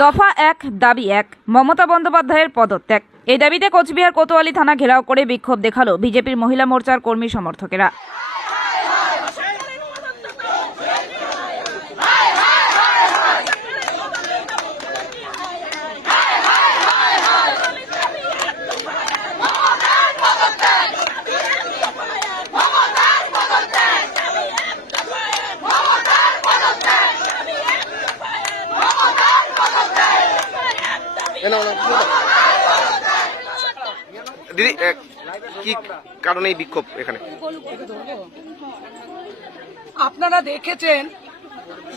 দফা এক, দাবি এক। মমতা বন্দ্যোপাধ্যায়ের পদত্যাগ। এই দাবিতে কোচবিহার কোতোয়ালি থানা ঘেরাও করে বিক্ষোভ দেখাল বিজেপির মহিলা মোর্চার কর্মী সমর্থকেরা। দিদি কি কারণে এই বিক্ষোভ এখানে? আপনারা দেখেছেন,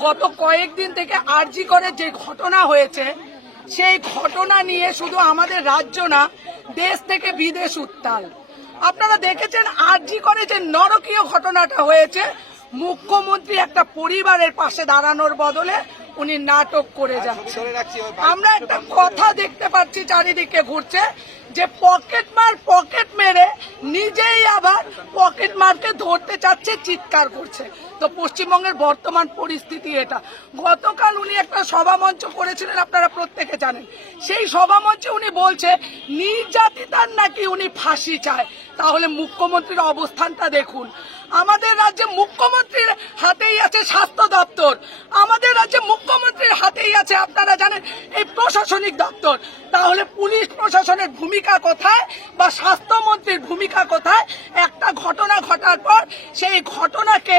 গত কয়েকদিন থেকে আরজি করে যে ঘটনা হয়েছে, সেই ঘটনা নিয়ে শুধু আমাদের রাজ্য না, দেশ থেকে বিদেশ উত্তাল। আপনারা দেখেছেন, আরজি করে যে নরকীয় ঘটনাটা হয়েছে, মুখ্যমন্ত্রী একটা পরিবারের পাশে দাঁড়ানোর বদলে উনি নাটক করে যাচ্ছে আমরা একটা কথা দেখতে পাচ্ছি চারিদিকে ঘুরছে যে পকেট মার পকেট মেরে নিজেই আবার পকেট মারকে ধরতে চাচ্ছে চিৎকার করছে। তো পশ্চিমবঙ্গের বর্তমান পরিস্থিতি এটা। গতকাল উনি একটা সভামঞ্চ করেছিলেন আপনারা প্রত্যেকে জানেন। সেই সভামঞ্চে উনি বলছে নির্যাতিতার নাকি উনি ফাঁসি চায়। তাহলে মুখ্যমন্ত্রীর অবস্থানটা দেখুন। আমাদের রাজ্যে মুখ্যমন্ত্রীর হাতেই আছে স্বাস্থ্য দপ্তর। আমাদের রাজ্যে মুখ্যমন্ত্রীর হাতেই আছে, আপনারা জানেন, এই প্রশাসনিক দপ্তর। তাহলে পুলিশ প্রশাসনের ভূমিকা কোথায় বা স্বাস্থ্যমন্ত্রীর ভূমিকা কোথায়? একটা ঘটনা ঘটার পর সেই ঘটনাকে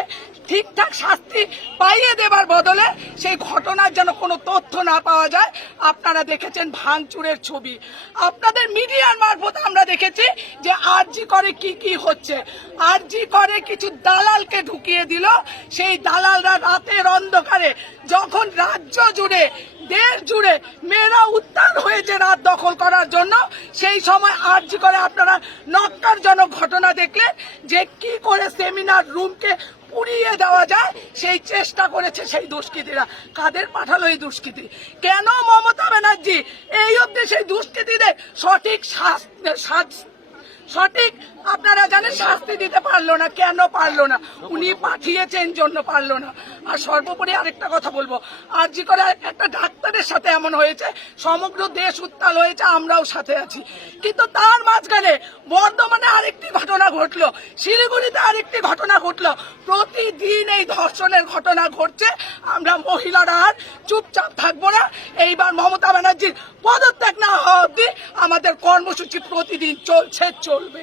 ঠিকঠাক শাস্তি পাইয়ে দেবার বদলে সেই ঘটনার যেন কোনো তথ্য না পাওয়া যায়, আপনারা দেখেছেন ভাঙচুরের ছবি। আপনাদের মিডিয়ার মারফত আমরা দেখেছি যে আরজি করে কি কি হচ্ছে। আরজি করে কিছু দালালকে ঢুকিয়ে দিল। সেই দালালরা রাতের অন্ধকারে যখন রাজ্য জুড়ে, দেশ জুড়ে মেয়েরা উত্তাল হয়েছে রাত দখল করার জন্য, সেই সময় আর্জি করে আপনারা নক্কারজনক ঘটনা দেখলেন যে কি করে সেমিনার রুমকে পুড়িয়ে দেওয়া যায়, সেই চেষ্টা করেছে সেই দুষ্কৃতীরা। কাদের পাঠালো এই দুষ্কৃতী? কেন মমতা ব্যানার্জি এই অব্দি সেই দুষ্কৃতীদের সঠিক শাস- শাস- সঠিক আপনারা জানেন শাস্তি দিতে পারল না, কেন পারল না? উনি পাঠিয়েছেন জন্য পারল না। আর সর্বোপরি আরেকটা কথা বলব। আর জি করে একটা ডাক্তারের সাথে এমন হয়েছে, সমগ্র দেশ উত্তাল হয়েছে, আমরাও সাথে আছি। কিন্তু তার মাঝখানে বর্ধমানে ঘটনা ঘটলো। শিলিগুড়িতে আরেকটি ঘটনা ঘটলো। প্রতিদিন এই ধর্ষণের ঘটনা ঘটছে। আমরা মহিলারা আর চুপচাপ থাকব না। এইবার মমতা ব্যানার্জির পদত্যাগ না হওয়া অব্দি আমাদের কর্মসূচি প্রতিদিন চলছে, চলবে।